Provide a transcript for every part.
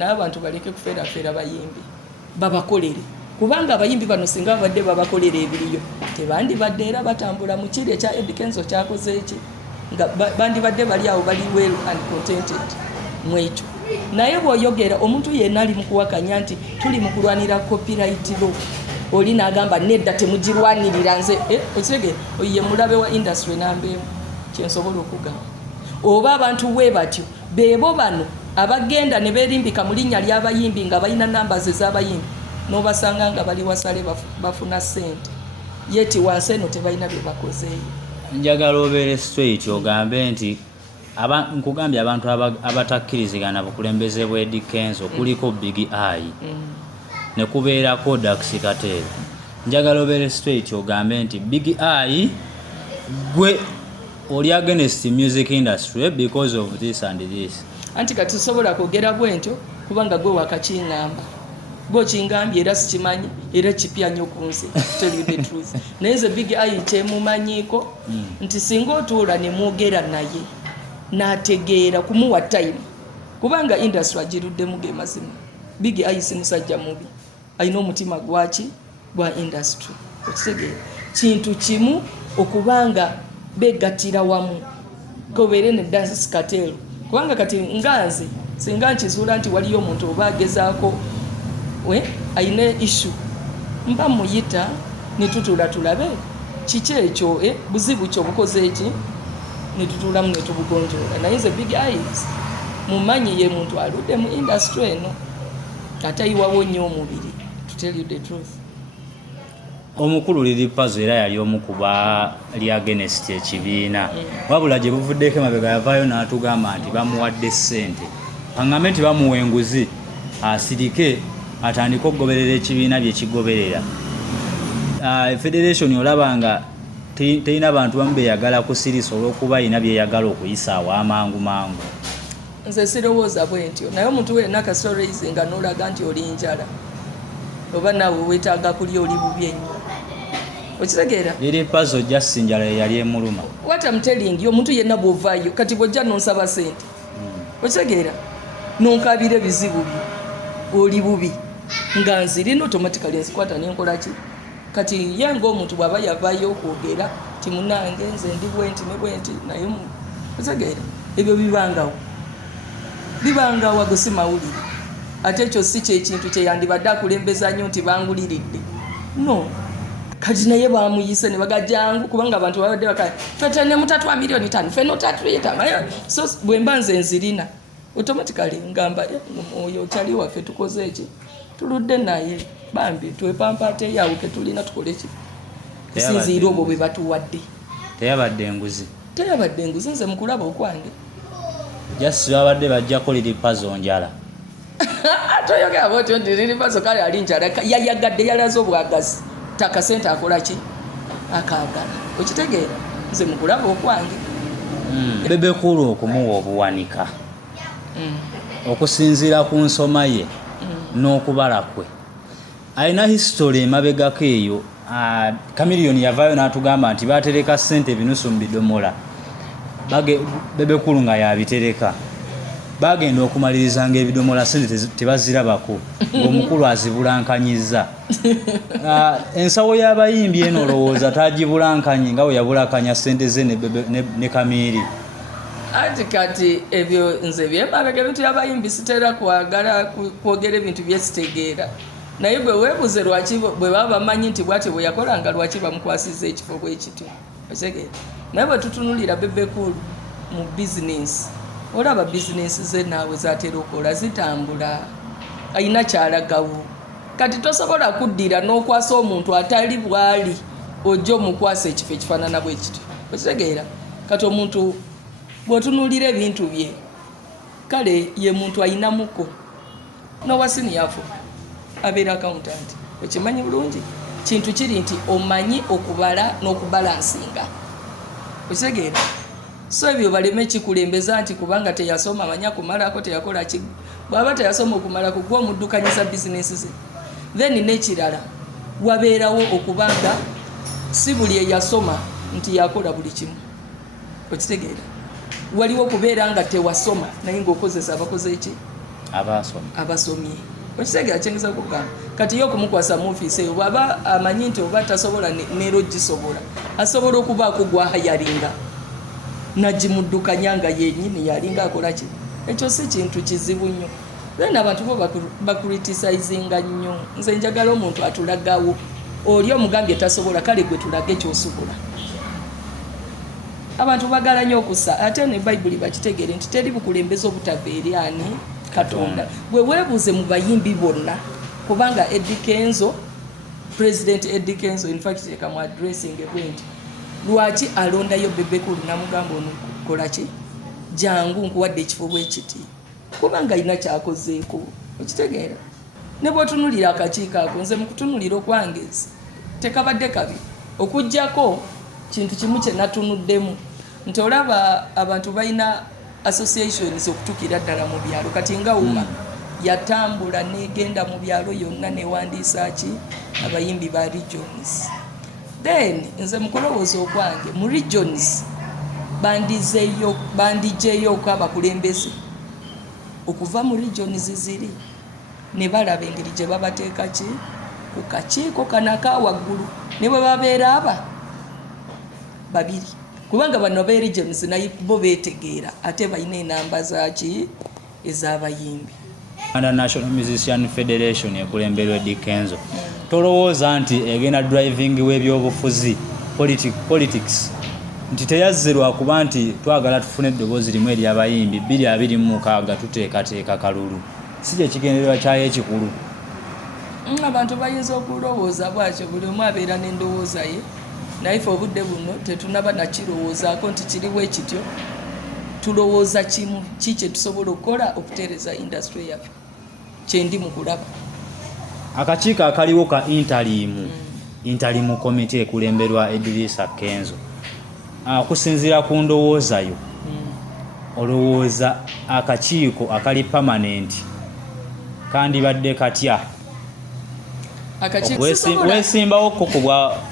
n'abantu baleke kufeerafeera bayimbi babakolere kubanga abayimbi bano singa babadde babakolera ebiriyo tebandibadde era batambula mu kiri ekya Eddy Kenzo kyakoze eki nga bandibadde bali awo bali well and contented mu ekyo naye bw'oyogera omuntu yenna ali mu kuwakanya nti tuli mu kulwanira copyright law oli n'agamba nedda temugirwanirira nze ekirege oye mulabe wa industry nambeemu kyensobola okugamba oba abantu we batyo beebo bano abagenda ne beerimbika mu linnya ly'abayimbi nga balina numbers ez'abayimbi n'obasanga nga bali wasale bafuna ssente yeti wansi eno tebalina bye bakozeeyo. Njagala obeere straight ogambe nti nkugambye abantu abatakkirizigana bukulembeze bwa Eddy Kenzo kuliko Big Eye ne kubeerako Dax Katero. Njagala obeere straight ogambe nti Big Eye gwe oli against music industry because of this and this. Anti kati sobola kwogera bwentyo kubanga gwe wakakingamba bw'okingambye era sikimanyi era kipya nnyo ku nsi tell you the truth naye nze Big Eye kyemumanyiiko nti singa otuula ne mwogera naye n'ategeera kumuwa time kubanga industry agiruddemu ge mazima. Big Eye si musajja mubi alina omutima gwa industry okitegeera kintu kimu okubanga begattira wamu gobeere ne Dax Katero kubanga kati nganze singa nkizuula nti waliyo omuntu oba agezaako ayina issue mba muyita netutula tulabe kiki ekyo buzibu kyo bukoze eki netutulamu netubugonjoola naye nze Big Eyes mumanyi ye muntu aludde mu industry eno atayiwawo nnyo omubiri to tell you the truth. Omukulu Lil Pazo era yali omu kuba li against ekibiina wabula gye buvuddeko emabega yavaayo n'atugamba nti bamuwadde ssente aŋŋambe nti bamuwa enguzi asirike atandika okugoberera ekibiina bye kigoberera. Federation olaba nga terina bantu bamu beyagala kusirisa olw'okuba alina byeyagala okuyisa awo amangu mangu. Nze sirowooza bwentyo naye omuntu wenna kasitoreyizi nga n'olaga nti oli njala oba naawe weetaaga kulya oli bubi ennyo okitegeera. Lil Pazo just njala yali emuluma. What I'm telling you omuntu yenna bw'ovaayo kati bw'ojja n'onsaba ssente okitegeera n'onkabira ebizibu byo oli bubi nga nzirina automatically nzikwata nenkola ki kati ye ng'omuntu bw'aba yavaayo okwogera ti munange nze ndi bwenti ne bwenti naye okitegeera ebyo bibangawo ago si mawulire ate ekyo si kyekintu kyeyandibadde akulembeza nnyo nti banguliridde no kati naye bamuyise ne bagajangu kubanga abantu babadde bakaya fete ne mutatwa milioni 5 fe no tatuyita so bwemba nze nzirina automatically ngamba oyo kyali waffe tukoze eki tuludde naye bambi twepampate yawuke tulina tukole ki kusinziira obwo bwe batuwadde. Teyabadde enguzi nze mukulaba okwange just babadde bajjako Lil Pazo njala atoyogera bwotyo nti Lil Pazo kale ali njala yayagadde yalaze obwagazi takasente akola ki akaagala okitegeera nze mukulaba okwange. Bebe Cool okumuwa obuwanika okusinziira ku nsoma ye n'okubala kwe alina history emabegako eyo. Kamiliyoni yavaayo n'atugamba nti batereka ssente binusu mu bidomola Bebe Cool nga yabitereka bagenda okumaliriza ng'ebidomola ssente tebazirabako ng'omukulu azibulankanyizza. Ensawo y'abayimbi eno olowooza tagibulankanye nga bwe yabulankanya ssente ze ne Kamiri. Ati kati ebyo nze byemabega ebintu y'abayimbi sitera kwagala kwogera ebintu byesitegeera naye bwe weebuze lwaki bwe baba bamanyi nti bw'atyo bwe yakolanga lwaki bamukwasizza ekifo bwe kityo otegeera. Naye bwe tutunulira Bebe Cool mu bizinensi olaba bizinensi ze naawe zatera okola zitambula ayina kyalagawo kati tosobola kuddira n'okwasa omuntu atali bwali ojja omukwasa ekifo ekifaanana bwe kityo okitegeera. Kati omuntu bw'otunuulira ebintu bye kale ye muntu ayinamuko n'owasiniyafu abeera accountant okimanyi bulungi kintu kiri nti omanyi okubala n'okubalansinga okitegeera. So ebyo baleme kikulembeza nti kubanga teyasoma amanya kumalako teyakola ki bw'aba teyasoma okumala kugwa omuddukanyiza bizinesi ze then n'ekirala wabeerawo okubanga si buli eyasoma nti yakola buli kimu okitegeera. Waliwo okubeera nga tewasoma naye ng'okozesa abakoze eki abasomye okitegeera kyengeza kugamba kati yo okumukwasa mu ofiisi eyo bw'aba amanyi nti oba tasobola neero gisobola asobola okubaako gwahayalinga nagimuddukanya nga yennyini yalinga akolaki ekyo si kintu kizibu nnyo then abantu bo bakuritisayizinga nnyo nze njagala omuntu atulagawo oli omugambye tasobola kale gwe tulage ekyosobola abantu bagala nnyo okusa ate ne bayibuli bakitegeere nti teri bukulembeza obutava eri ani katonda bwe weebuuze mu bayimbi bonna kubanga Eddie Kenzo president Eddie Kenzo in fact ekamu addressing ebwenti lwaki alondayo Bebe Cool namugamba ono kolaki jangu nkuwadde ekifo bwekiti kubanga alina kyakozeeko okitegeera ne bw'otunulira akakiiko ako nze mu kutunulira okwange tekabadde kabi okuggyako kintu kimu kye natunuddemu nti olaba abantu balina associations okutukira ddala mu byalo kati nga uma yatambula negenda mu byalo yonna newandiisa ki abayimbi ba regions then nze mukulowooza okwange mu regions bandijeyo ko abakulembeze okuva mu regions ziri ne balaba engeri gye babateeka ki ku kakiiko kanaka waggulu ne bwe babeera aba babiri kubanga bano be regions naye bo beetegeera ate balina enamba zaki ez'abayimbi. Uganda National Musicians Federation ekulemberwa Eddie Kenzo tolowooza nti egenda driving w'ebyobufuzi politics nti teyazze lwakuba nti twagala tufune eddoboozi limu ery'abayimbi 2026 tuteekateeka kalulu si kye kigendererwa kyayo ekikulu. Abantu bayinza okulowooza bwakyo buli omu abeera n'endowooza ye naye fe obudde buno tetunaba nakirowoozaako nti kiriwo ekityo tulowooza kimu ki kye tusobola okukola okuteereza industry yaffe kyendi mu kulaba. Akakiiko akaliwo ka interim committee ekulemberwa Edrisa Kenzo kusinziira ku ndowooza yo olowooza akakiiko akali permanent kandibadde katya wesimbawo ko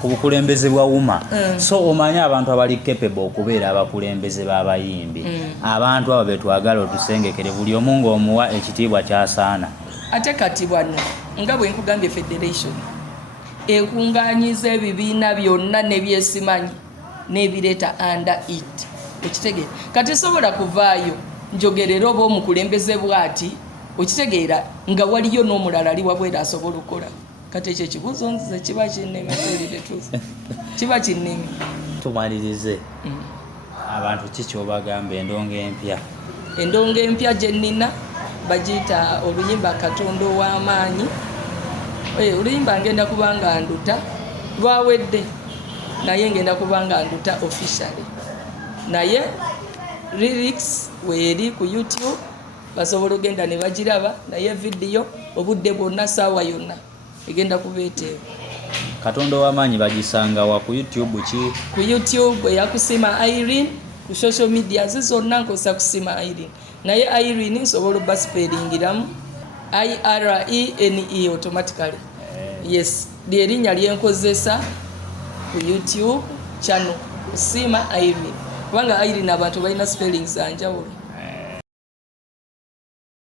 ku bukulembeze bwa wuma so omanye abantu abali capable okubeera abakulembeze b'abayimbi abantu abo betwagala otusengekere buli omu ng'omuwa ekitiibwa kyasaana. Ate kati bwano nga bwe nkugambye federation ekungaanyiza ebibiina byonna nebyesimanyi n'ebireeta under it okitegeera kati sobola kuvaayo njogerera oba omukulembeze bwati okitegeera nga waliyo n'omulala ali wabwera asobola okukola kati ekyo ekibuuzo nze kiba kinneme kiba kinneme. Tumalirize abantu kikyobagamba endongo empya gye nnina bagiyita oluyimba Katonda ow'amaanyi. Oluyimba ngenda kubanga nduta lwawedde naye ngenda kubanga nduta officially naye lyrics weeri ku YouTube basobola ogenda ne bagiraba naye video obudde bwonna saawa yonna egenda kubeeteewo. Katonda ow'amaanyi bagisanga wa ku YouTube ki? Ku YouTube eyakusima Irene ku social media zonna nkozesa kusima Irene naye Irene nsobola obasipelingiramu IRENE automatically. Yes, lyerinnya lyenkozesa ku YouTube channel kusima Irene kubanga Irene abantu balina spellings za njawulo.